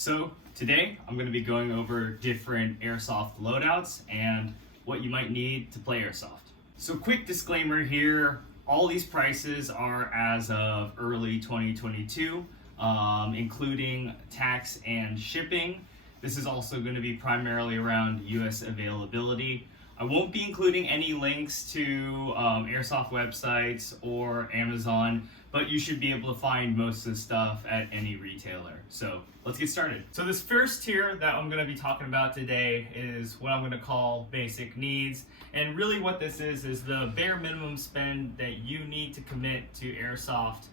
So today I'm going to be going over different airsoft loadouts and what you might need to play airsoft. So quick disclaimer here, all these prices are as of early 2022, including tax and shipping. This is also going to be primarily around US availability. I won't be including any links to airsoft websites or Amazon, but you should be able to find most of the stuff at any retailer. So let's get started. So this first tier that I'm going to be talking about today is what I'm going to call basic needs. And really what this is the bare minimum spend that you need to commit to airsoft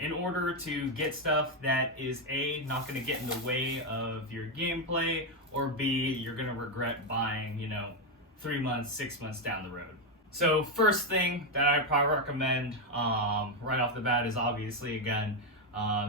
in order to get stuff that is A, not going to get in the way of your gameplay, or B, you're going to regret buying, 3 months, 6 months down the road. So first thing that I probably recommend right off the bat is obviously a gun.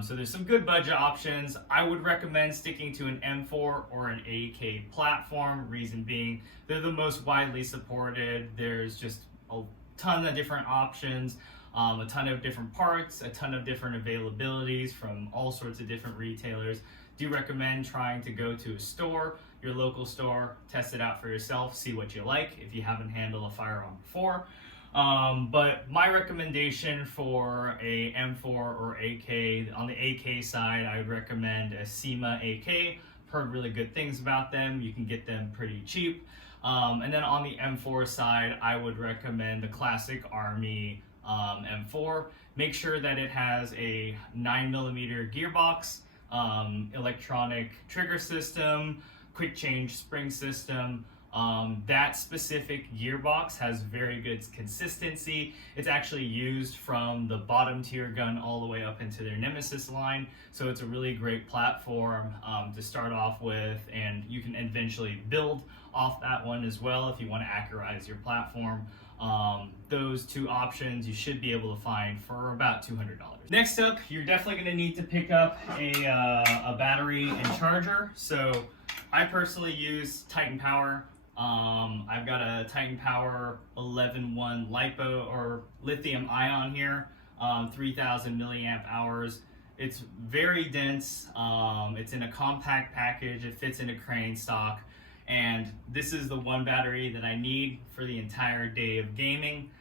So there's some good budget options. I would recommend sticking to an M4 or an AK platform. Reason being, they're the most widely supported. There's just a ton of different options, a ton of different parts, a ton of different availabilities from all sorts of different retailers. Do recommend trying to go to a store, your local store, test it out for yourself, see what you like if you haven't handled a firearm before. But my recommendation for a M4 or AK, on the AK side, I would recommend a Cyma AK. Heard really good things about them. You can get them pretty cheap. And then on the M4 side, I would recommend the classic Army M4. Make sure that it has a 9mm gearbox, electronic trigger system, quick change spring system. That specific gearbox has very good consistency. It's actually used from the bottom tier gun all the way up into their Nemesis line, so it's a really great platform to start off with, and you can eventually build off that one as well if you want to accurize your platform. Those two options you should be able to find for about $200. Next up, you're definitely going to need to pick up a battery and charger. So I personally use Titan Power. I've got a Titan Power 11.1 LiPo or lithium ion here, 3000 milliamp hours. It's very dense. It's in a compact package. It fits in a crane stock. And this is the one battery that I need for the entire day of gaming.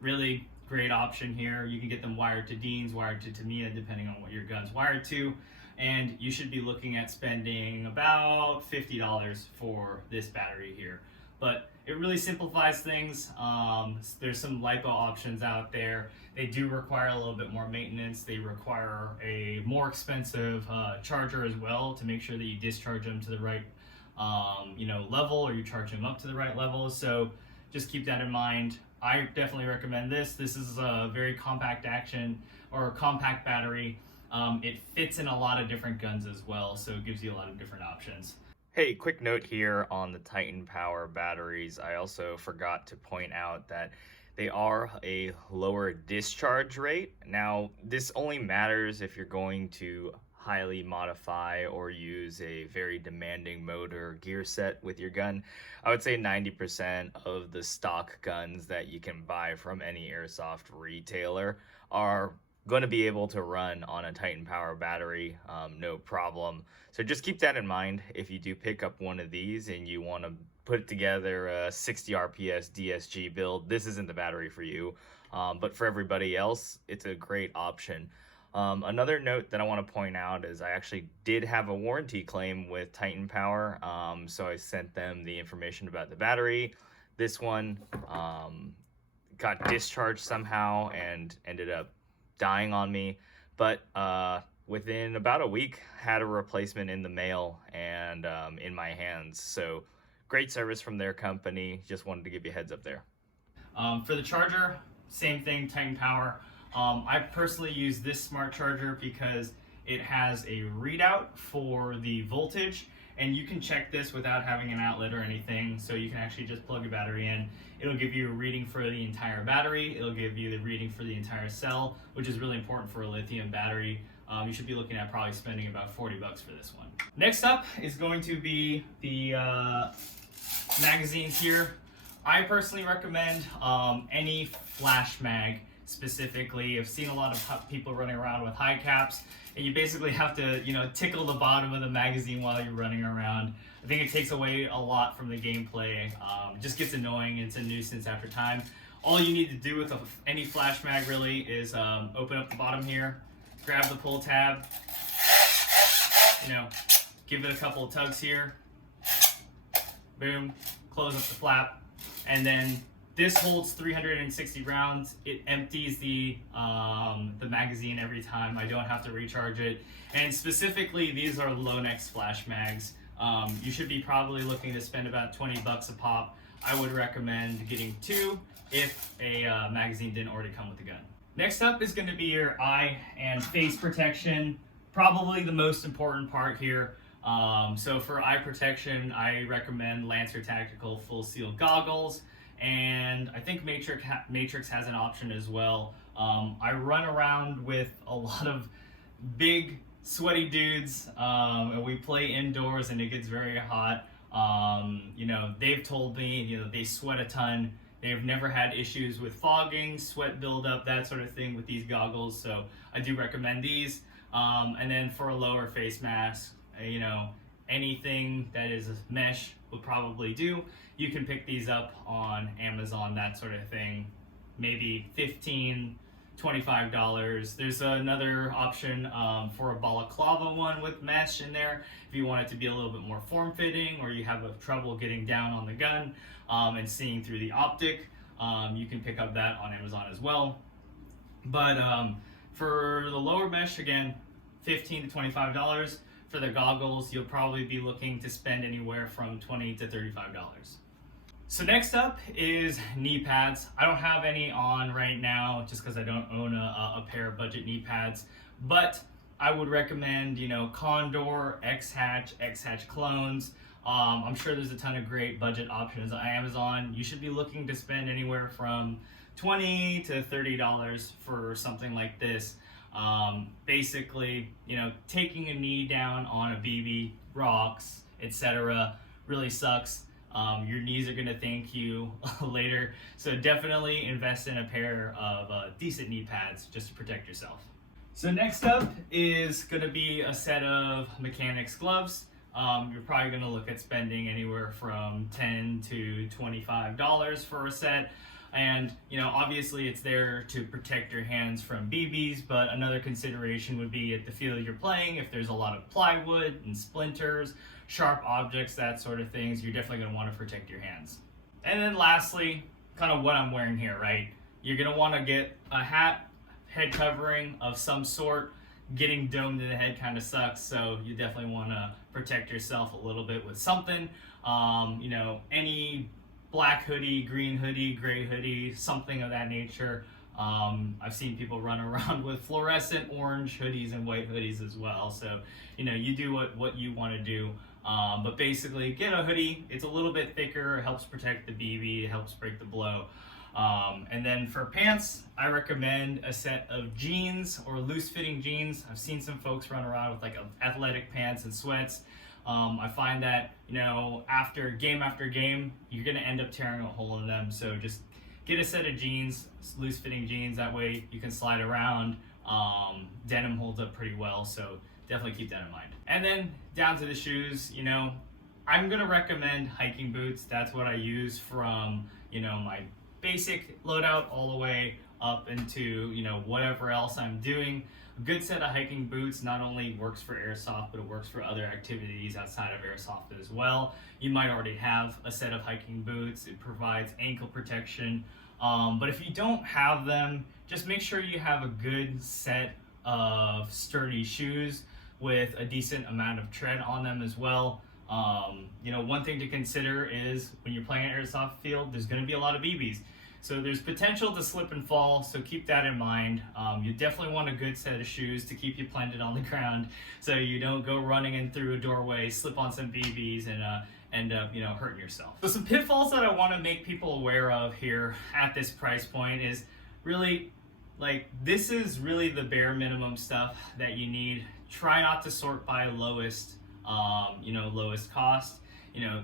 Really great option here. You can get them wired to Dean's, wired to Tamiya, depending on what your gun's wired to. And you should be looking at spending about $50 for this battery here. But it really simplifies things. There's some LiPo options out there. They do require a little bit more maintenance. They require a more expensive charger as well to make sure that you discharge them to the right level, or you charge them up to the right level. So just keep that in mind. I definitely recommend this. This is a very compact compact battery. It fits in a lot of different guns as well, so it gives you a lot of different options. Hey, quick note here on the Titan Power batteries. I also forgot to point out that they are a lower discharge rate. Now, this only matters if you're going to highly modify or use a very demanding motor gear set with your gun. I would say 90% of the stock guns that you can buy from any airsoft retailer are going to be able to run on a Titan Power battery, no problem. So just keep that in mind if you do pick up one of these and you want to put together a 60 RPS DSG build. This isn't the battery for you, but for everybody else, it's a great option. Another note that I want to point out is I actually did have a warranty claim with Titan Power, so I sent them the information about the battery. This one got discharged somehow and ended up dying on me, but within about a week had a replacement in the mail and in my hands. So great service from their company. Just wanted to give you a heads up there. For the charger, same thing, Titan Power. I personally use this smart charger because it has a readout for the voltage, and you can check this without having an outlet or anything. So you can actually just plug a battery in. It'll give you a reading for the entire battery. It'll give you the reading for the entire cell, which is really important for a lithium battery. You should be looking at probably spending about $40 for this one. Next up is going to be the magazines here. I personally recommend any flash mag specifically. I've seen a lot of people running around with high caps, and you basically have to, you know, tickle the bottom of the magazine while you're running around. I think it takes away a lot from the gameplay. It just gets annoying, and it's a nuisance after time. All you need to do with any flash mag really is open up the bottom here, grab the pull tab, you know, give it a couple of tugs here, boom, close up the flap, and then this holds 360 rounds. It empties the magazine every time. I don't have to recharge it. And specifically, these are Lonex flash mags. You should be probably looking to spend about 20 bucks a pop. I would recommend getting 2 if a magazine didn't already come with the gun. Next up is going to be your eye and face protection. Probably the most important part here. So for eye protection, I recommend Lancer Tactical Full Seal Goggles. And I think Matrix has an option as well. I run around with a lot of big, sweaty dudes, and we play indoors, and it gets very hot. You know, they've told me, you know, they sweat a ton. They've never had issues with fogging, sweat buildup, that sort of thing with these goggles. So I do recommend these. And then for a lower face mask, you know, anything that is a mesh will probably do. You can pick these up on Amazon, that sort of thing. Maybe $15, $25. There's another option for a balaclava one with mesh in there if you want it to be a little bit more form-fitting, or you have trouble getting down on the gun and seeing through the optic. You can pick up that on Amazon as well. But for the lower mesh, again, $15 to $25. For the goggles, you'll probably be looking to spend anywhere from $20 to $35. So next up is knee pads. I don't have any on right now just because I don't own a pair of budget knee pads, but I would recommend, you know, Condor, X-Hatch clones. I'm sure there's a ton of great budget options on Amazon. You should be looking to spend anywhere from $20 to $30 for something like this. Basically, you know, taking a knee down on a BB, rocks, etc. really sucks. Your knees are going to thank you later. So definitely invest in a pair of decent knee pads just to protect yourself. So next up is going to be a set of Mechanix gloves. You're probably going to look at spending anywhere from $10 to $25 for a set. And, you know, obviously it's there to protect your hands from BBs, but another consideration would be at the field you're playing, if there's a lot of plywood and splinters, sharp objects, that sort of things, you're definitely going to want to protect your hands. And then lastly, kind of what I'm wearing here, right? You're going to want to get a hat, head covering of some sort. Getting domed to the head kind of sucks, so you definitely want to protect yourself a little bit with something. You know, any black hoodie, green hoodie, gray hoodie, something of that nature. I've seen people run around with fluorescent orange hoodies and white hoodies as well. So, you know, you do what you want to do. But basically, get a hoodie. It's a little bit thicker. It helps protect the BB. It helps break the blow. And then for pants, I recommend a set of jeans or loose-fitting jeans. I've seen some folks run around with like athletic pants and sweats. I find that, you know, after game, you're going to end up tearing a hole in them. So just get a set of jeans, loose-fitting jeans. That way you can slide around. Denim holds up pretty well, so definitely keep that in mind. And then down to the shoes, you know, I'm going to recommend hiking boots. That's what I use from, you know, my basic loadout all the way up into, you know, whatever else I'm doing. A good set of hiking boots not only works for airsoft, but it works for other activities outside of airsoft as well. You might already have a set of hiking boots. It provides ankle protection. But if you don't have them, just make sure you have a good set of sturdy shoes with a decent amount of tread on them as well. You know, one thing to consider is when you're playing an airsoft field, there's going to be a lot of BBs. So there's potential to slip and fall, so keep that in mind. You definitely want a good set of shoes to keep you planted on the ground so you don't go running in through a doorway, slip on some BBs, and end up, you know, hurting yourself. So some pitfalls that I want to make people aware of here at this price point is really, like, this is really the bare minimum stuff that you need. Try not to sort by lowest, you know, lowest cost. You know,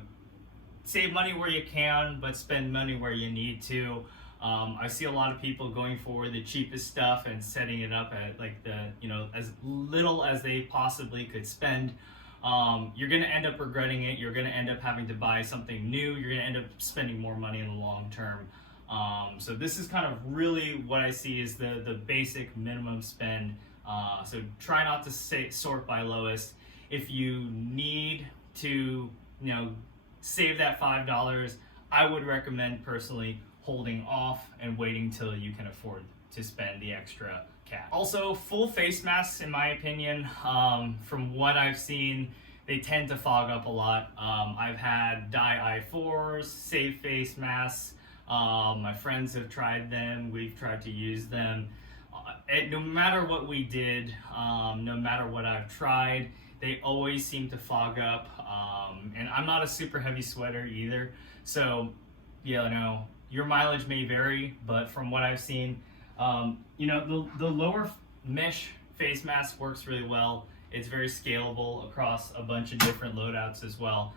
save money where you can, but spend money where you need to. I see a lot of people going for the cheapest stuff and setting it up at like the, as little as they possibly could spend. You're going to end up regretting it. You're going to end up having to buy something new. You're going to end up spending more money in the long term. So this is kind of really what I see is the basic minimum spend. So try not to sort by lowest. If you need to, save that $5, I would recommend personally holding off and waiting till you can afford to spend the extra cash. Also, full face masks, in my opinion, from what I've seen, they tend to fog up a lot. I've had dye I4s, save face masks. My friends have tried them. We've tried to use them. No matter what we did, no matter what I've tried, they always seem to fog up. And I'm not a super heavy sweater either. So, your mileage may vary, but from what I've seen, the lower mesh face mask works really well. It's very scalable across a bunch of different loadouts as well.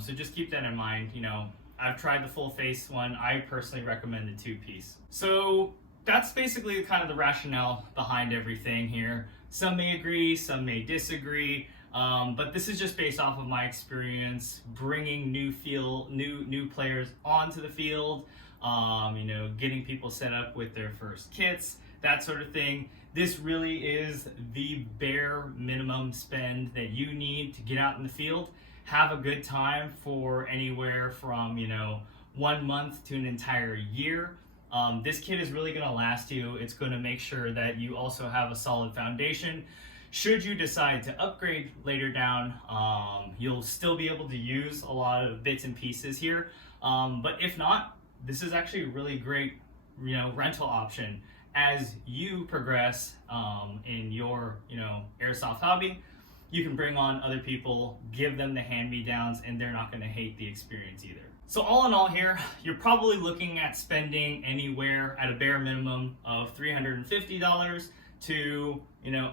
So just keep that in mind. I've tried the full face one. I personally recommend the 2-piece. So that's basically kind of the rationale behind everything here. Some may agree, some may disagree, but this is just based off of my experience bringing new players onto the field, getting people set up with their first kits, that sort of thing. This really is the bare minimum spend that you need to get out in the field, have a good time for anywhere from 1 month to an entire year. This kit is really going to last you. It's going to make sure that you also have a solid foundation. Should you decide to upgrade later down, you'll still be able to use a lot of bits and pieces here. But if not, this is actually a really great rental option as you progress in your airsoft hobby. You can bring on other people, give them the hand-me-downs, and they're not going to hate the experience either. So all in all here, you're probably looking at spending anywhere at a bare minimum of $350 to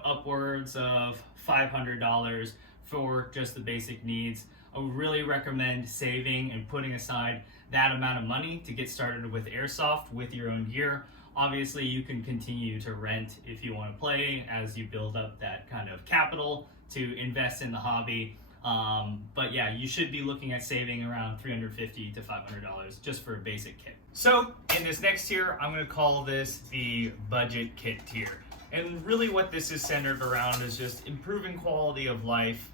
upwards of $500 for just the basic needs. I would really recommend saving and putting aside that amount of money to get started with airsoft with your own gear. Obviously, you can continue to rent if you want to play as you build up that kind of capital to invest in the hobby. But yeah, you should be looking at saving around $350 to $500 just for a basic kit. So in this next tier, I'm going to call this the budget kit tier. And really what this is centered around is just improving quality of life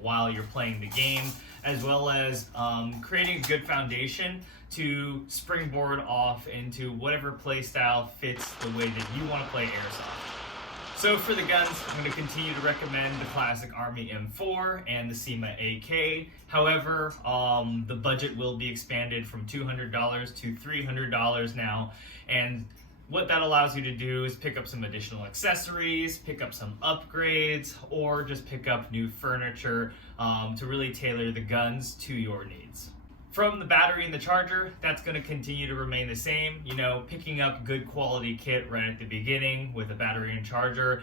while you're playing the game, as well as creating a good foundation to springboard off into whatever play style fits the way that you want to play airsoft. So for the guns, I'm going to continue to recommend the classic Army M4 and the Cyma AK. However, the budget will be expanded from $200 to $300 now, and what that allows you to do is pick up some additional accessories, pick up some upgrades, or just pick up new furniture to really tailor the guns to your needs. From the battery and the charger, that's going to continue to remain the same. Picking up good quality kit right at the beginning with a battery and charger,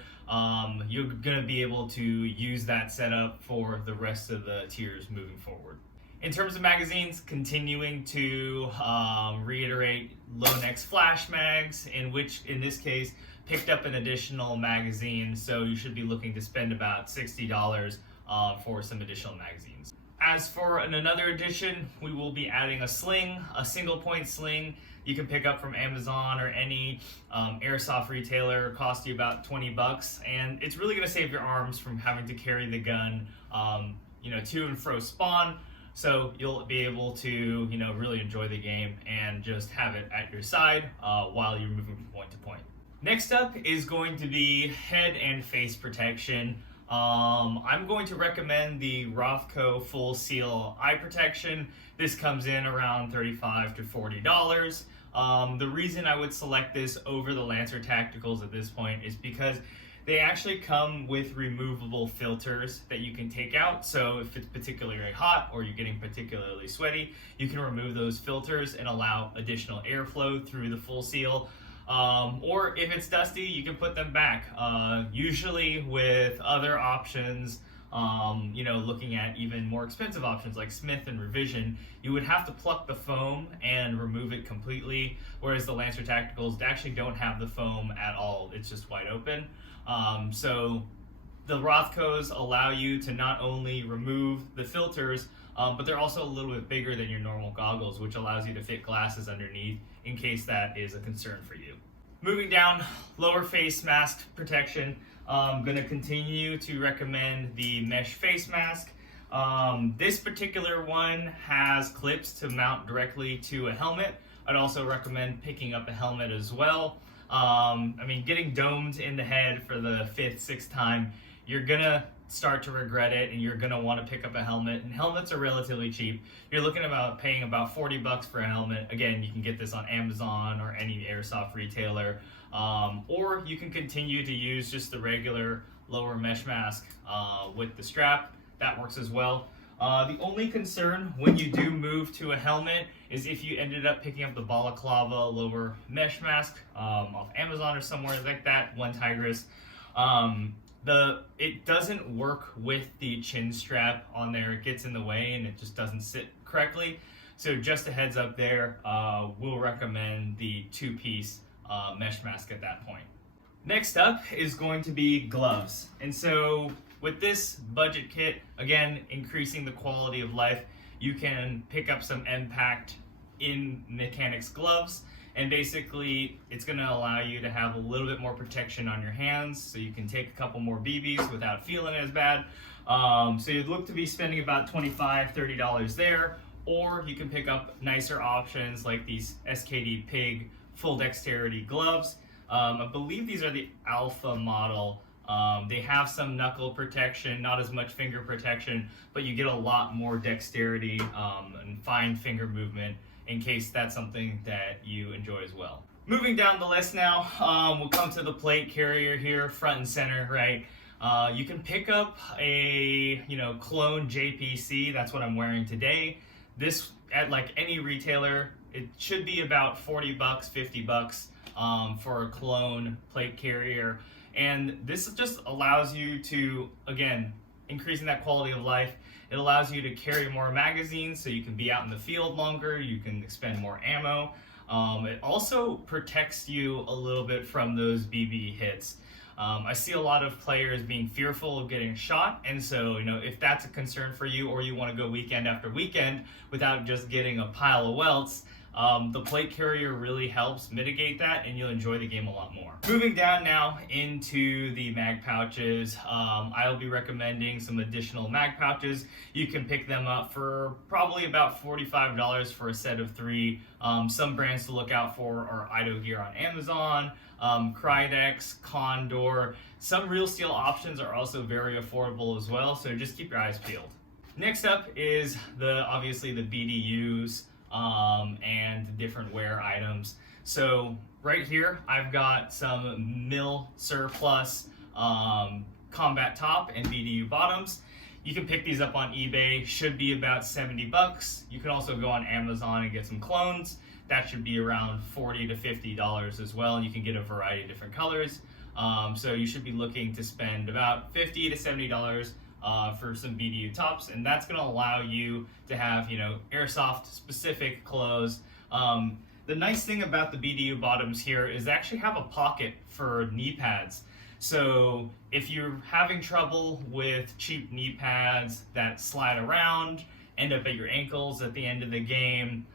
you're going to be able to use that setup for the rest of the tiers moving forward. In terms of magazines, continuing to reiterate Lonex flash mags, in this case picked up an additional magazine, so you should be looking to spend about $60 for some additional magazines. As for another addition, we will be adding a sling, a single point sling. You can pick up from Amazon or any airsoft retailer. It costs you about 20 bucks, and it's really going to save your arms from having to carry the gun to and fro spawn. So you'll be able to really enjoy the game and just have it at your side while you're moving from point to point. Next up is going to be head and face protection. I'm going to recommend the Rothco Full Seal Eye Protection. This comes in around $35 to $40. The reason I would select this over the Lancer Tacticals at this point is because they actually come with removable filters that you can take out. So if it's particularly hot or you're getting particularly sweaty, you can remove those filters and allow additional airflow through the full seal. Or if it's dusty, you can put them back. Usually with other options you know, looking at even more expensive options like Smith and Revision, you would have to pluck the foam and remove it completely, whereas the Lancer Tacticals actually don't have the foam at all. It's just wide open. So the Rothcos allow you to not only remove the filters, but they're also a little bit bigger than your normal goggles, which allows you to fit glasses underneath in case that is a concern for you. Moving down, lower face mask protection. I'm going to continue to recommend the mesh face mask. This particular one has clips to mount directly to a helmet. I'd also recommend picking up a helmet as well. I mean, getting domed in the head for the 5th, 6th time, you're gonna start to regret it, and you're gonna want to pick up a helmet. And helmets are relatively cheap. You're looking about paying about $40 for a helmet. Again, you can get this on Amazon or any airsoft retailer, or you can continue to use just the regular lower mesh mask with the strap. That works as well. The only concern when you do move to a helmet is if you ended up picking up the balaclava lower mesh mask off Amazon or somewhere like that, Onetigris. It doesn't work with the chin strap on there. It gets in the way and it just doesn't sit correctly. So just a heads up there, we'll recommend the 2-piece mesh mask at that point. Next up is going to be gloves. And so with this budget kit, again, increasing the quality of life, you can pick up some Impact in Mechanix gloves. And basically, it's going to allow you to have a little bit more protection on your hands, so you can take a couple more BBs without feeling as bad. So you'd look to be spending about $25, $30 there, or you can pick up nicer options like these SKD Pig full dexterity gloves. I believe these are the Alpha model. They have some knuckle protection, not as much finger protection, but you get a lot more dexterity and fine finger movement, in case that's something that you enjoy as well. Moving down the list now, we'll come to the plate carrier here, front and center, right? You can pick up a clone JPC. That's what I'm wearing today. This, at like any retailer, it should be about $40, $50 for a clone plate carrier. And this just allows you to, again, increasing that quality of life. It allows you to carry more magazines so you can be out in the field longer, you can expend more ammo. It also protects you a little bit from those BB hits. I see a lot of players being fearful of getting shot, and so if that's a concern for you, or you want to go weekend after weekend without just getting a pile of welts, the plate carrier really helps mitigate that, and you'll enjoy the game a lot more. Moving down now into the mag pouches, I'll be recommending some additional mag pouches. You can pick them up for probably about $45 for a set of 3. Some brands to look out for are Idogear on Amazon, Krydex, Condor. Some real steel options are also very affordable as well, so just keep your eyes peeled. Next up is obviously the BDUs. And different wear items. So right here I've got some mil surplus combat top and BDU bottoms. You can pick these up on eBay, should be about $70. You can also go on Amazon and get some clones. That should be around $40 to $50 as well, and you can get a variety of different colors. So you should be looking to spend about $50 to $70 for some BDU tops, and that's going to allow you to have airsoft specific clothes. The nice thing about the BDU bottoms here is they actually have a pocket for knee pads. So if you're having trouble with cheap knee pads that slide around, end up at your ankles at the end of the game,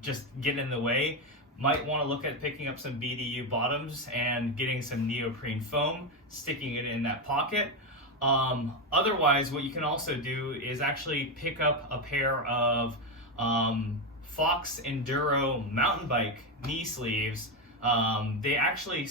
just get in the way, might want to look at picking up some BDU bottoms and getting some neoprene foam, sticking it in that pocket. Otherwise, what you can also do is actually pick up a pair of Fox Enduro mountain bike knee sleeves. They actually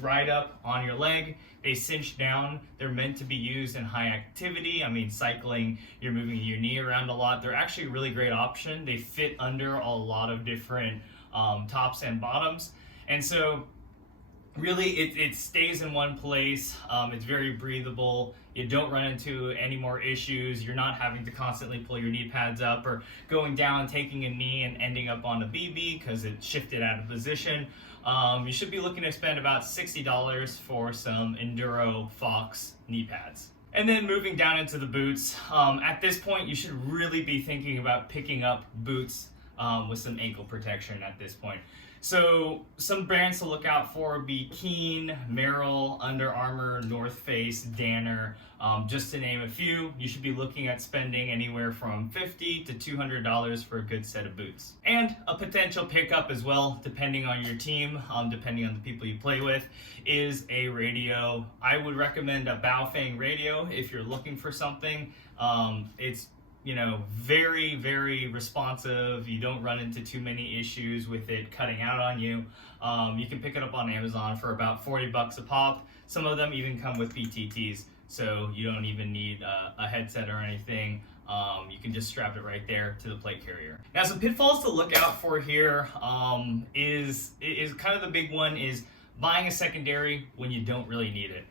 ride up on your leg, they cinch down, they're meant to be used in high activity. I mean, cycling, you're moving your knee around a lot. They're actually a really great option. They fit under a lot of different tops and bottoms, and so really it stays in one place. It's very breathable. You don't run into any more issues. You're not having to constantly pull your knee pads up or going down, taking a knee and ending up on a BB because it shifted out of position. You should be looking to spend about $60 for some Enduro Fox knee pads. And then moving down into the boots, at this point you should really be thinking about picking up boots with some ankle protection at this point. So some brands to look out for would be Keen, Merrel, Under Armour, Northface, Danner, just to name a few. You should be looking at spending anywhere from $50 to $200 for a good set of boots. And a potential pickup as well, depending on your team, depending on the people you play with, is a radio. I would recommend a Baofeng radio if you're looking for something. It's very, very responsive. You don't run into too many issues with it cutting out on you. You can pick it up on Amazon for about 40 bucks a pop. Some of them even come with PTTs, so you don't even need a headset or anything. You can just strap it right there to the plate carrier. Now, some pitfalls to look out for here is kind of the big one is buying a secondary when you don't really need it.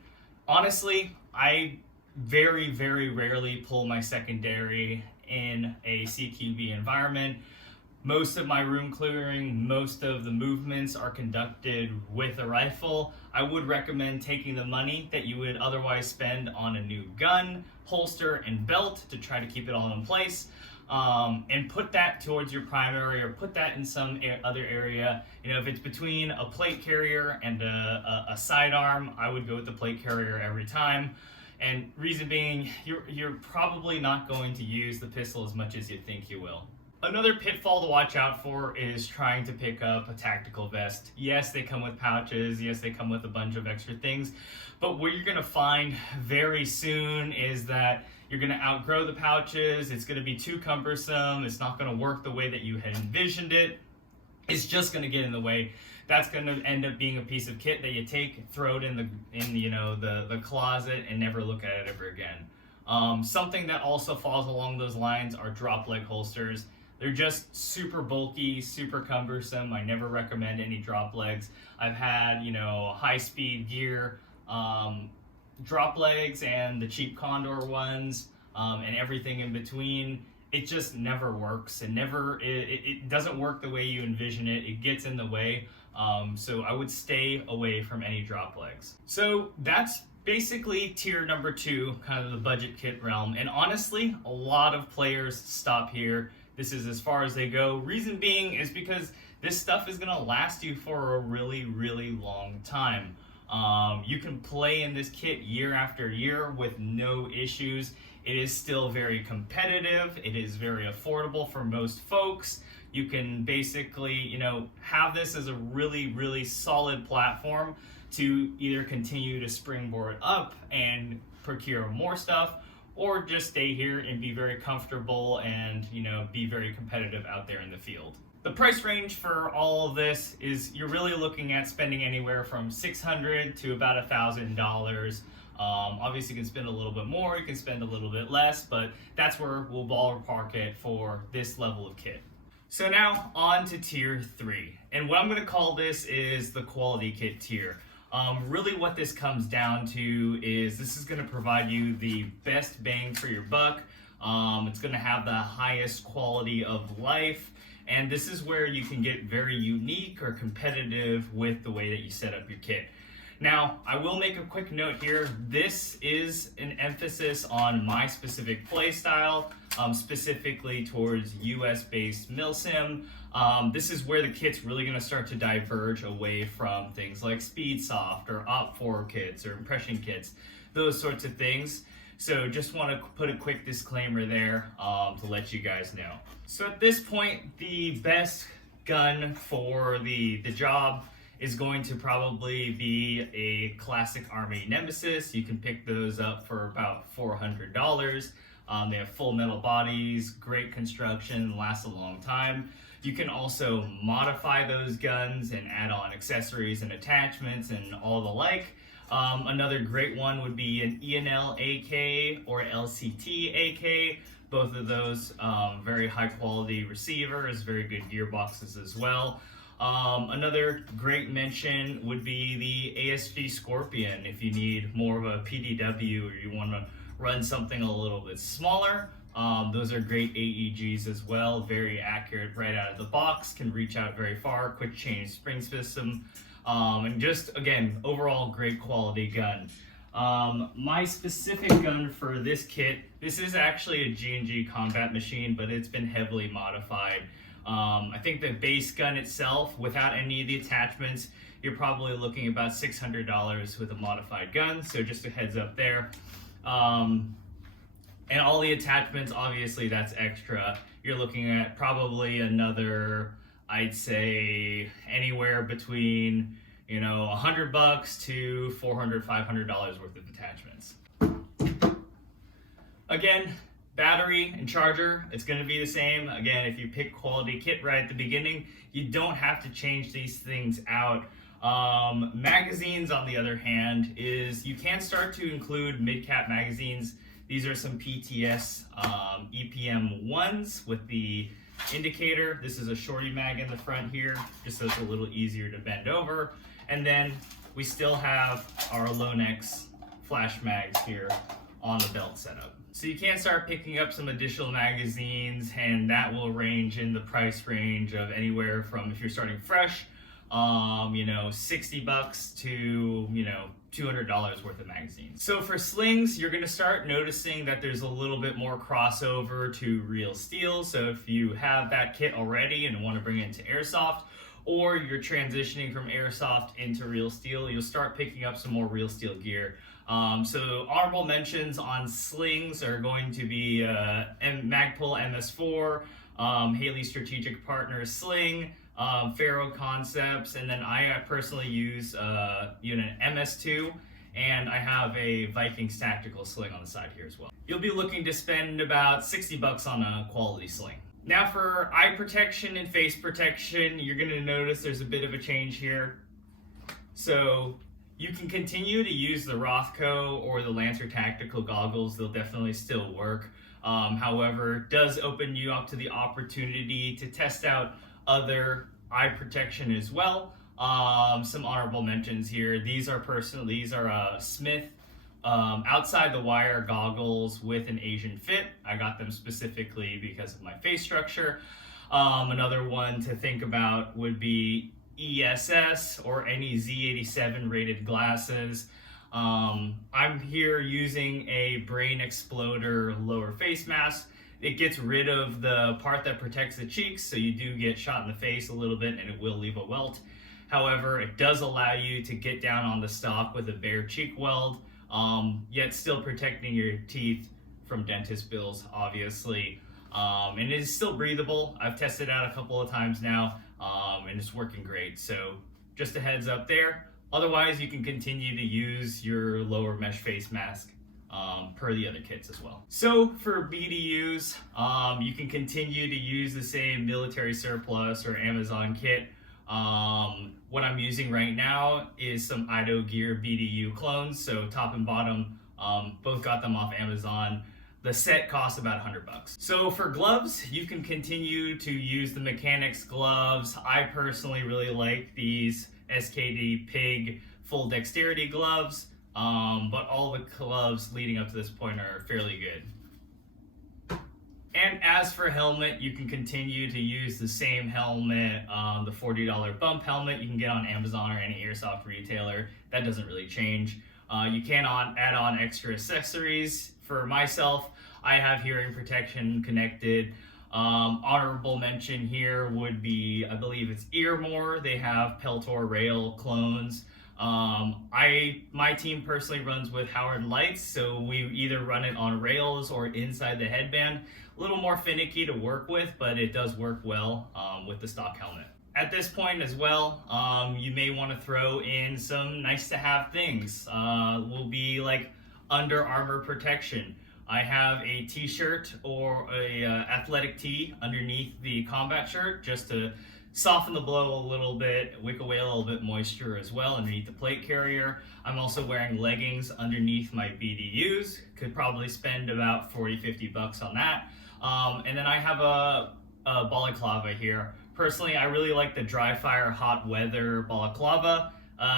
Honestly, I very, very rarely pull my secondary in a CQB environment. Most of my room clearing, most of the movements are conducted with a rifle. I would recommend taking the money that you would otherwise spend on a new gun, holster, and belt to try to keep it all in place, and put that towards your primary or put that in some other area. If it's between a plate carrier and a sidearm, I would go with the plate carrier every time. And reason being, you're probably not going to use the pistol as much as you think you will. Another pitfall to watch out for is trying to pick up a tactical vest. Yes, they come with pouches. Yes, they come with a bunch of extra things. But what you're going to find very soon is that you're going to outgrow the pouches. It's going to be too cumbersome. It's not going to work the way that you had envisioned it. It's just going to get in the way. That's going to end up being a piece of kit that you take, throw it in the closet, and never look at it ever again. Something that also falls along those lines are drop leg holsters. They're just super bulky, super cumbersome. I never recommend any drop legs. I've had high speed gear drop legs and the cheap Condor ones, and everything in between. It just never works. It doesn't work the way you envision it. It gets in the way. So I would stay away from any drop legs. So that's basically tier number 2, kind of the budget kit realm. And honestly, a lot of players stop here. This is as far as they go. Reason being is because this stuff is gonna last you for a really, really long time. You can play in this kit year after year with no issues. It is still very competitive. It is very affordable for most folks. You can basically, have this as a really, really solid platform to either continue to springboard up and procure more stuff, or just stay here and be very comfortable and, be very competitive out there in the field. The price range for all of this is you're really looking at spending anywhere from $600 to about $1,000. Obviously you can spend a little bit more, you can spend a little bit less, but that's where we'll ballpark it for this level of kit. So now on to tier 3, and what I'm going to call this is the quality kit tier. Really what this comes down to is this is going to provide you the best bang for your buck. It's going to have the highest quality of life, and this is where you can get very unique or competitive with the way that you set up your kit. Now, I will make a quick note here. This is an emphasis on my specific play style, specifically towards US-based milsim. This is where the kit's really going to start to diverge away from things like Speedsoft or Op4 kits or impression kits, those sorts of things. So just want to put a quick disclaimer there to let you guys know. So at this point, the best gun for the job is going to probably be a classic Army Nemesis. You can pick those up for about $400. They have full metal bodies, great construction, last a long time. You can also modify those guns and add on accessories and attachments and all the like. Another great one would be an E&L AK or LCT AK. Both of those very high quality receivers, very good gearboxes as well. Another great mention would be the ASG Scorpion if you need more of a PDW or you want to run something a little bit smaller. Those are great AEGs as well, very accurate right out of the box, can reach out very far, quick change spring system, and just again, overall great quality gun. My specific gun for this kit, this is actually a G&G combat machine, but it's been heavily modified. I think the base gun itself, without any of the attachments, you're probably looking about $600 with a modified gun, so just a heads up there. And all the attachments, obviously that's extra. You're looking at probably another, I'd say, anywhere between, you know, $100 to $400, $500 worth of attachments. Again, battery and charger, it's going to be the same. Again, if you pick quality kit right at the beginning, you don't have to change these things out. Magazines, on the other hand, is you can start to include mid-cap magazines. These are some PTS EPM 1s with the indicator. This is a shorty mag in the front here, just so it's a little easier to bend over. And then we still have our Lonex flash mags here on the belt setup. So you can start picking up some additional magazines, and that will range in the price range of anywhere from, if you're starting fresh, you know, $60 to, you know, $200 worth of magazines. So for slings, you're gonna start noticing that there's a little bit more crossover to real steel. So if you have that kit already and want to bring it into airsoft, or you're transitioning from airsoft into real steel, you'll start picking up some more real steel gear. So honorable mentions on slings are going to be Magpul MS4, Haley Strategic Partners Sling, Faro Concepts, and then I personally use unit MS2, and I have a Vikings Tactical Sling on the side here as well. You'll be looking to spend about $60 on a quality sling. Now for eye protection and face protection, you're going to notice there's a bit of a change here. So you can continue to use the Rothco or the Lancer Tactical Goggles. They'll definitely still work. However, it does open you up to the opportunity to test out other eye protection as well. Some honorable mentions here. These are Smith outside the wire goggles with an Asian fit. I got them specifically because of my face structure. Another one to think about would be ESS or any Z87 rated glasses. I'm here using a Brain Exploder lower face mask. It gets rid of the part that protects the cheeks, so you do get shot in the face a little bit and it will leave a welt. However, it does allow you to get down on the stock with a bare cheek weld, yet still protecting your teeth from dentist bills, obviously. And it is still breathable. I've tested it out a couple of times now, and it's working great. So just a heads up there. Otherwise, you can continue to use your lower mesh face mask per the other kits as well. So for BDUs, you can continue to use the same military surplus or Amazon kit. What I'm using right now is some Idogear BDU clones, so top and bottom, both got them off Amazon. The set costs about $100. So for gloves, you can continue to use the Mechanix gloves. I personally really like these SKD Pig full dexterity gloves, but all the gloves leading up to this point are fairly good. And as for helmet, you can continue to use the same helmet, the $40 bump helmet you can get on Amazon or any airsoft retailer. That doesn't really change. You can add on extra accessories. For myself, I have hearing protection connected. Honorable mention here would be, I believe it's Earmore. They have Peltor Rail clones. My team personally runs with Howard Lights, so we either run it on rails or inside the headband. A little more finicky to work with, but it does work well with the stock helmet. At this point as well, you may want to throw in some nice to have things. Will be like Under Armour protection. I have a t-shirt or a athletic tee underneath the combat shirt just to soften the blow a little bit, wick away a little bit moisture as well underneath the plate carrier. I'm also wearing leggings underneath my BDUs. Could probably spend about $40-50 on that. And then I have a balaclava here. Personally, I really like the dry fire hot weather balaclava.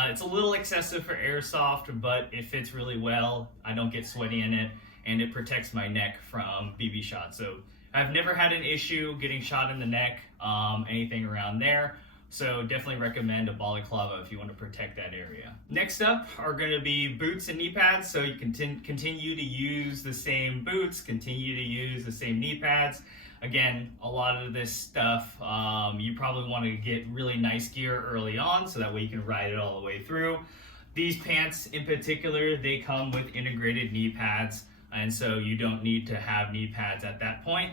It's a little excessive for airsoft, but it fits really well. I don't get sweaty in it, and it protects my neck from BB shots. So I've never had an issue getting shot in the neck, anything around there. So definitely recommend a balaclava if you want to protect that area. Next up are going to be boots and knee pads. So you can continue to use the same boots, continue to use the same knee pads. Again, a lot of this stuff, you probably want to get really nice gear early on so that way you can ride it all the way through. These pants in particular, they come with integrated knee pads. And so you don't need to have knee pads at that point.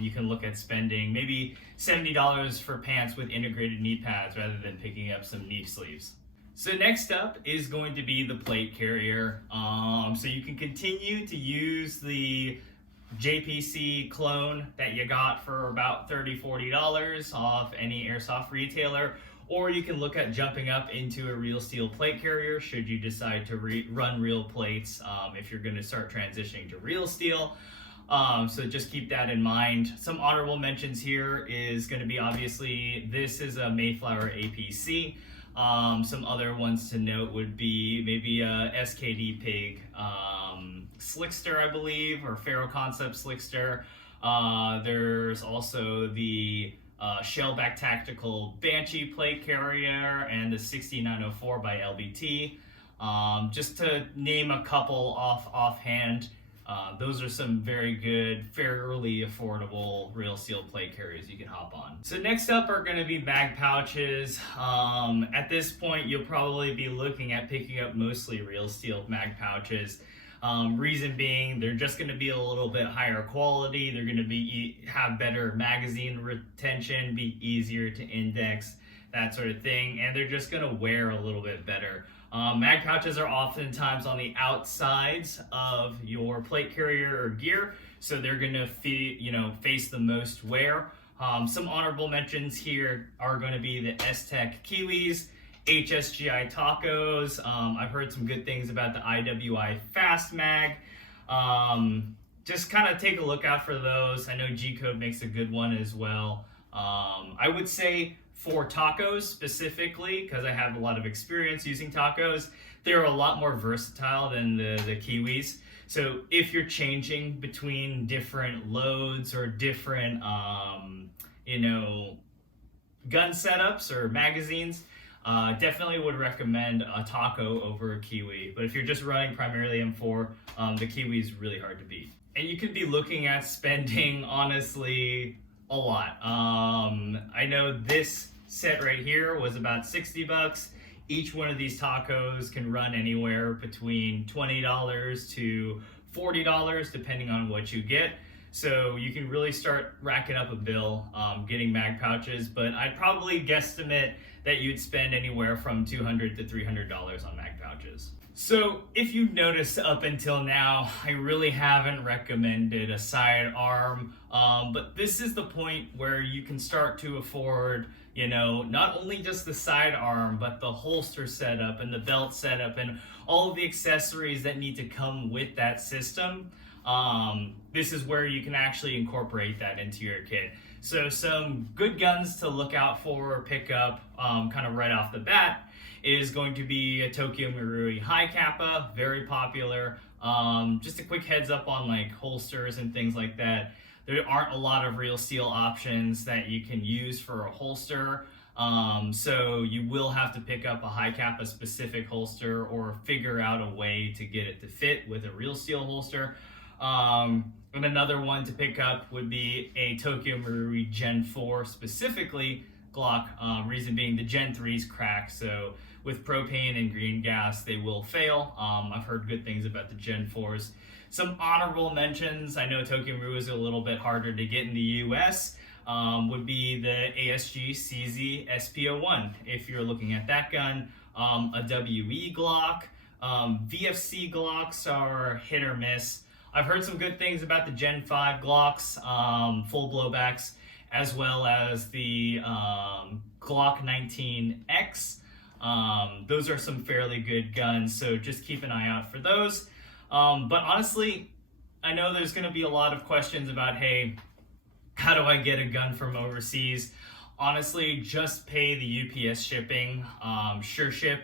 You can look at spending maybe $70 for pants with integrated knee pads rather than picking up some knee sleeves. So next up is going to be the plate carrier. So you can continue to use the JPC clone that you got for about $30-$40 off any airsoft retailer, or you can look at jumping up into a real steel plate carrier should you decide to run real plates if you're going to start transitioning to real steel. So just keep that in mind. Some honorable mentions here is going to be, obviously, this is a Mayflower APC. Some other ones to note would be maybe a SKD Pig Slickster, I believe, or Ferro Concept Slickster. There's also the Shellback Tactical Banshee plate carrier and the 6904 by LBT. Just to name a couple offhand, those are some very good, fairly affordable real steel plate carriers you can hop on. So next up are going to be mag pouches. At this point, you'll probably be looking at picking up mostly real steel mag pouches. Reason being, they're just going to be a little bit higher quality. They're going to have better magazine retention, be easier to index, that sort of thing, and they're just going to wear a little bit better. Mag pouches are oftentimes on the outsides of your plate carrier or gear, so they're going to face the most wear. Some honorable mentions here are going to be the S-Tech Kiwis, HSGI Tacos. I've heard some good things about the IWI Fast Mag. Just kind of take a look out for those. I know G-Code makes a good one as well. I would say for tacos specifically, because I have a lot of experience using tacos, they're a lot more versatile than the Kiwis. So if you're changing between different loads or different, gun setups or magazines, definitely would recommend a taco over a Kiwi. But if you're just running primarily M4, the Kiwi is really hard to beat. And you could be looking at spending, honestly, a lot. I know this set right here was about $60. Each one of these tacos can run anywhere between $20 to $40, depending on what you get. So you can really start racking up a bill getting mag pouches, but I'd probably guesstimate that you'd spend anywhere from $200 to $300 on mag pouches. So if you've noticed up until now, I really haven't recommended a sidearm, but this is the point where you can start to afford, not only just the sidearm, but the holster setup and the belt setup and all of the accessories that need to come with that system. This is where you can actually incorporate that into your kit. So some good guns to look out for or pick up kind of right off the bat is going to be a Tokyo Marui High Kappa, very popular. Just a quick heads up on like holsters and things like that. There aren't a lot of real steel options that you can use for a holster. So you will have to pick up a High Kappa specific holster or figure out a way to get it to fit with a real steel holster. And another one to pick up would be a Tokyo Marui Gen 4, specifically Glock. Reason being the Gen 3s crack, so with propane and green gas, they will fail. I've heard good things about the Gen 4s. Some honorable mentions, I know Tokyo Marui is a little bit harder to get in the US, would be the ASG CZ SP01, if you're looking at that gun. A WE Glock. VFC Glocks are hit or miss. I've heard some good things about the Gen 5 Glocks, full blowbacks, as well as the Glock 19X. Those are some fairly good guns, so just keep an eye out for those. But honestly, I know there's going to be a lot of questions about, hey, how do I get a gun from overseas? Honestly, just pay the UPS shipping, SureShip.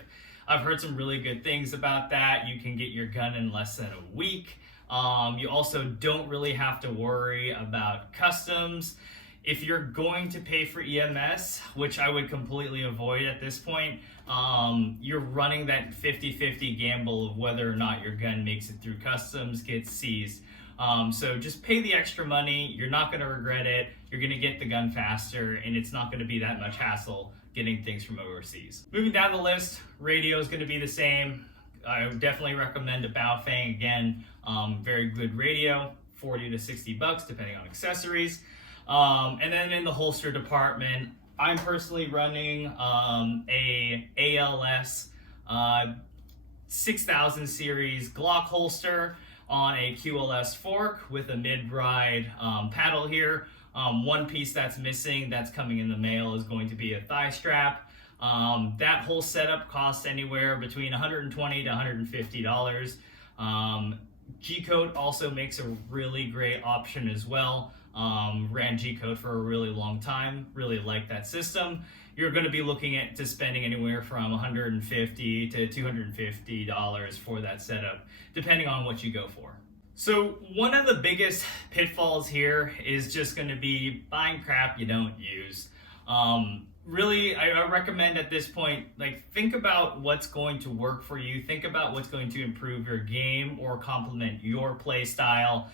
I've heard some really good things about that. You can get your gun in less than a week. You also don't really have to worry about customs. If you're going to pay for EMS, which I would completely avoid at this point, you're running that 50-50 gamble of whether or not your gun makes it through customs, gets seized. So just pay the extra money. You're not going to regret it. You're going to get the gun faster, and it's not going to be that much hassle getting things from overseas. Moving down the list, radio is going to be the same. I would definitely recommend a Baofeng again. Very good radio, 40 to 60 bucks depending on accessories. And then in the holster department, I'm personally running a ALS 6000 series Glock holster on a QLS fork with a mid-ride paddle here. One piece that's missing that's coming in the mail is going to be a thigh strap. That whole setup costs anywhere between $120 to $150. G-Code also makes a really great option as well. Ran G-Code for a really long time, really like that system. You're going to be looking at spending anywhere from $150 to $250 for that setup, depending on what you go for. So one of the biggest pitfalls here is just going to be buying crap you don't use. Really, I recommend at this point, like, think about what's going to work for you. Think about what's going to improve your game or complement your play style.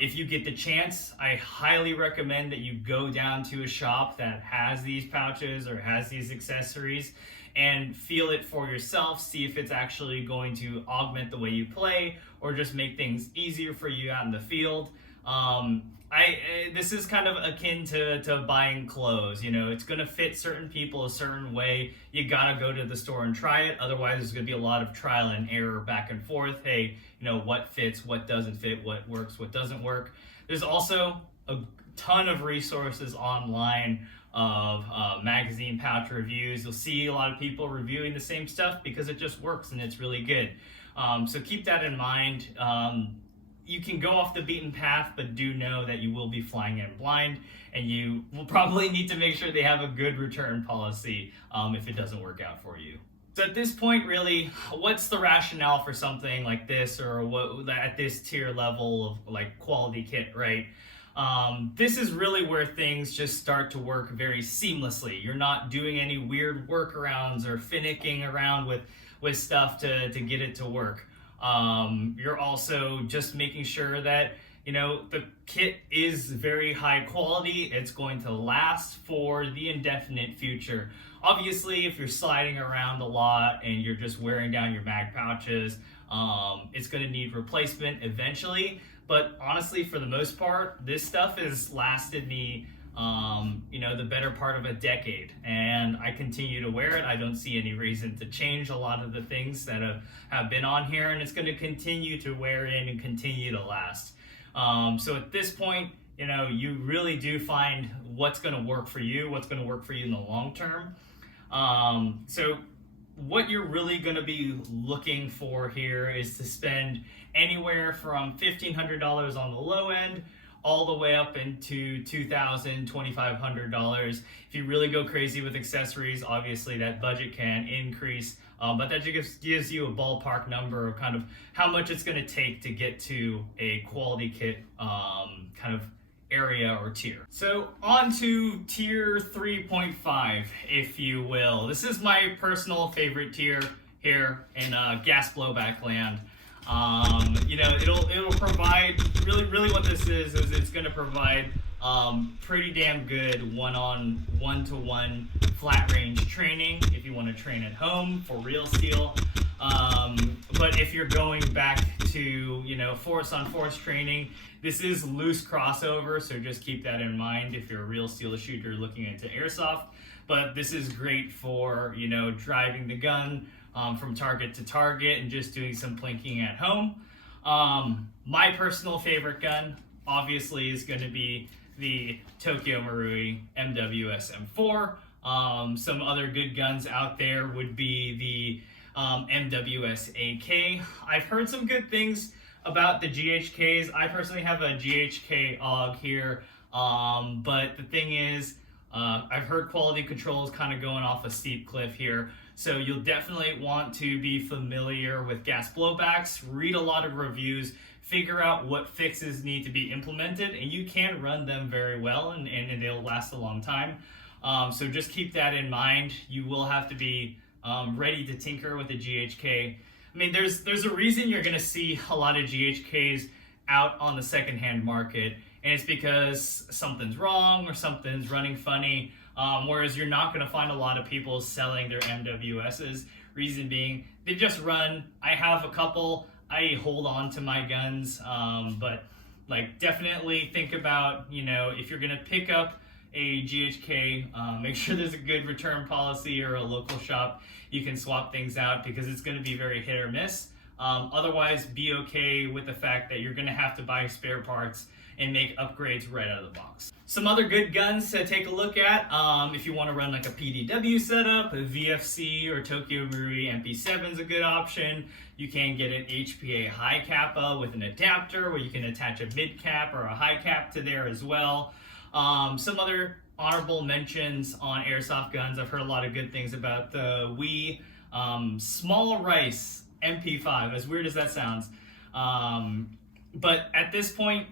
If you get the chance, I highly recommend that you go down to a shop that has these pouches or has these accessories and feel it for yourself. See if it's actually going to augment the way you play or just make things easier for you out in the field. This is kind of akin to buying clothes. You know, it's going to fit certain people a certain way. You got to go to the store and try it. Otherwise, there's going to be a lot of trial and error back and forth. Hey, you know, what fits, what doesn't fit, what works, what doesn't work. There's also a ton of resources online of magazine pouch reviews. You'll see a lot of people reviewing the same stuff because it just works and it's really good. So keep that in mind. You can go off the beaten path, but do know that you will be flying in blind, and you will probably need to make sure they have a good return policy if it doesn't work out for you. So at this point, really, what's the rationale for something like this, or what at this tier level of like quality kit, right? This is really where things just start to work very seamlessly. You're not doing any weird workarounds or finicking around with stuff to get it to work. You're also just making sure that, you know, the kit is very high quality. It's going to last for the indefinite future. Obviously, if you're sliding around a lot and you're just wearing down your mag pouches, it's going to need replacement eventually. But honestly, for the most part, this stuff has lasted me you know, the better part of a decade, and I continue to wear it. I don't see any reason to change a lot of the things that have been on here, and it's going to continue to wear in and continue to last. So at this point, you know, you really do find what's going to work for you, what's going to work for you in the long term. So what you're really going to be looking for here is to spend anywhere from $1,500 on the low end all the way up into $2,000, $2,500. If you really go crazy with accessories, obviously that budget can increase, but that just gives you a ballpark number of kind of how much it's going to take to get to a quality kit kind of area or tier. So on to tier 3.5, if you will. This is my personal favorite tier here in gas blowback land. You know, it'll provide, really what this is it's going to provide pretty damn good one-to-one flat range training if you want to train at home for real steel. But if you're going back to, you know, force on force training, this is loose crossover, so just keep that in mind if you're a real steel shooter looking into airsoft. But this is great for, you know, driving the gun from target to target and just doing some plinking at home. My personal favorite gun, obviously, is going to be the Tokyo Marui MWS M4. Some other good guns out there would be the MWS AK. I've heard some good things about the GHKs. I personally have a GHK AUG here, but the thing is, I've heard quality control is kind of going off a steep cliff here. So you'll definitely want to be familiar with gas blowbacks, read a lot of reviews, figure out what fixes need to be implemented, and you can run them very well, and they'll last a long time. So just keep that in mind. You will have to be ready to tinker with the GHK. I mean, there's a reason you're going to see a lot of GHKs out on the secondhand market, and it's because something's wrong or something's running funny, whereas you're not going to find a lot of people selling their MWSs. Reason being, they just run. I have a couple. I hold on to my guns, but like definitely think about, you know, if you're going to pick up a GHK, make sure there's a good return policy or a local shop you can swap things out, because it's going to be very hit or miss. Otherwise, be okay with the fact that you're going to have to buy spare parts and make upgrades right out of the box. Some other good guns to take a look at, if you want to run like a PDW setup, a VFC or Tokyo Marui MP7 is a good option. You can get an HPA high kappa with an adapter where you can attach a mid cap or a high cap to there as well. Some other honorable mentions on airsoft guns. I've heard a lot of good things about the Wii Small Rice MP5, as weird as that sounds. But at this point,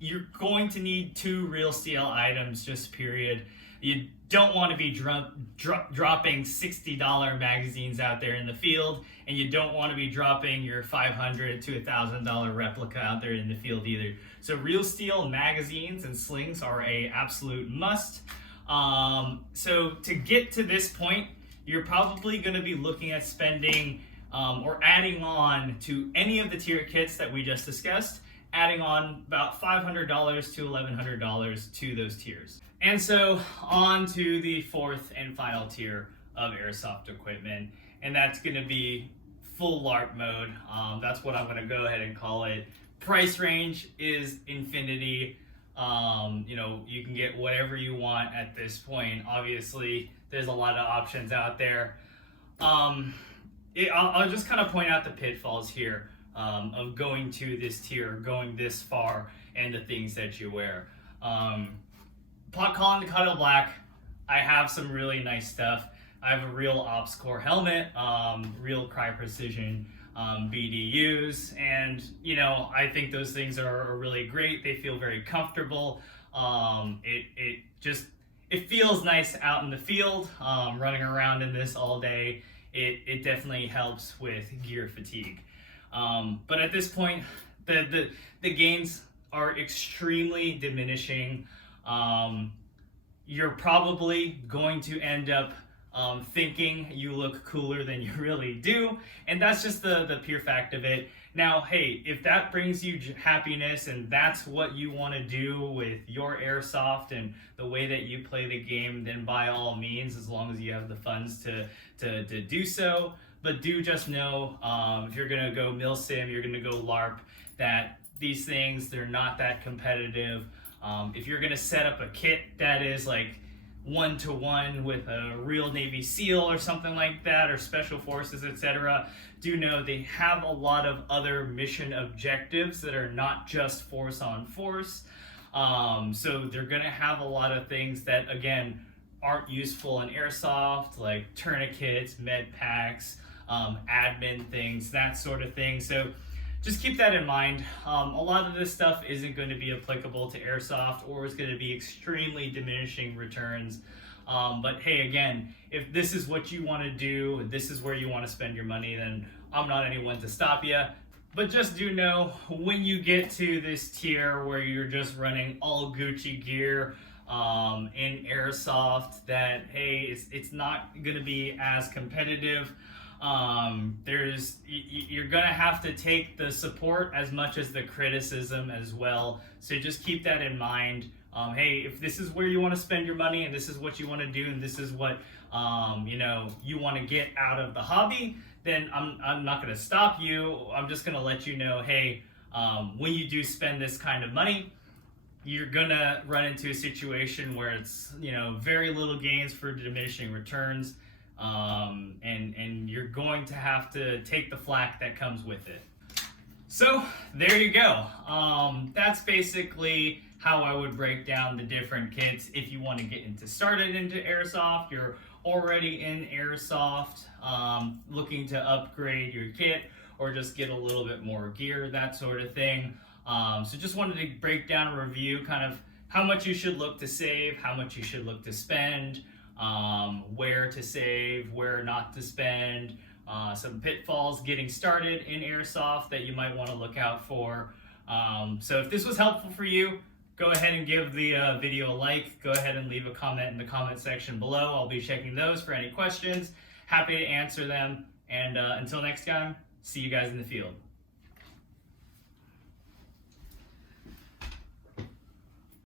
you're going to need 2 real steel items, just period. You don't want to be dropping $60 magazines out there in the field, and you don't want to be dropping your $500 to $1,000 replica out there in the field either. So real steel magazines and slings are a absolute must. So to get to this point, you're probably going to be looking at spending or adding on to any of the tier kits that we just discussed, adding on about $500 to $1,100 to those tiers. And so on to the 4th and final tier of airsoft equipment, and that's going to be full LARP mode. That's what I'm going to go ahead and call it. Price range is infinity. You know, you can get whatever you want at this point. Obviously, there's a lot of options out there. I'll just kind of point out the pitfalls here of going to this tier, going this far, and the things that you wear. Calling the Cuddle Black, I have some really nice stuff. I have a real Ops Core helmet, real Cry Precision BDUs, and you know, I think those things are really great. They feel very comfortable. It feels nice out in the field, running around in this all day. It definitely helps with gear fatigue. But at this point, the gains are extremely diminishing. You're probably going to end up thinking you look cooler than you really do, and that's just the pure fact of it. Now, hey, if that brings you happiness and that's what you want to do with your airsoft and the way that you play the game, then by all means, as long as you have the funds to do so. But do just know, if you're gonna go milsim, you're gonna go LARP, that these things, they're not that competitive. If you're gonna set up a kit that is like 1-to-1 with a real Navy SEAL or something like that, or Special Forces, etc., do know they have a lot of other mission objectives that are not just force on force. So they're gonna have a lot of things that, again, aren't useful in airsoft, like tourniquets, med packs, admin things, that sort of thing. So just keep that in mind. A lot of this stuff isn't going to be applicable to airsoft, or is going to be extremely diminishing returns. But hey, again, if this is what you want to do, this is where you want to spend your money, then I'm not anyone to stop you. But just do know, when you get to this tier where you're just running all Gucci gear in airsoft, that hey, it's not going to be as competitive. You're gonna have to take the support as much as the criticism as well. So just keep that in mind. Hey, if this is where you want to spend your money and this is what you want to do and this is what you want to get out of the hobby, then I'm not gonna stop you. I'm just gonna let you know, hey, when you do spend this kind of money, you're gonna run into a situation where it's very little gains for diminishing returns. And you're going to have to take the flack that comes with it. So there you go. That's basically how I would break down the different kits. If you want to get started into airsoft, you're already in airsoft, looking to upgrade your kit, or just get a little bit more gear, that sort of thing. So just wanted to break down and review kind of how much you should look to save, how much you should look to spend, where to save, where not to spend, some pitfalls getting started in Airsoft that you might want to look out for. So if this was helpful for you, go ahead and give the video a like. Go ahead and leave a comment in the comment section below. I'll be checking those for any questions. Happy to answer them. And until next time, see you guys in the field.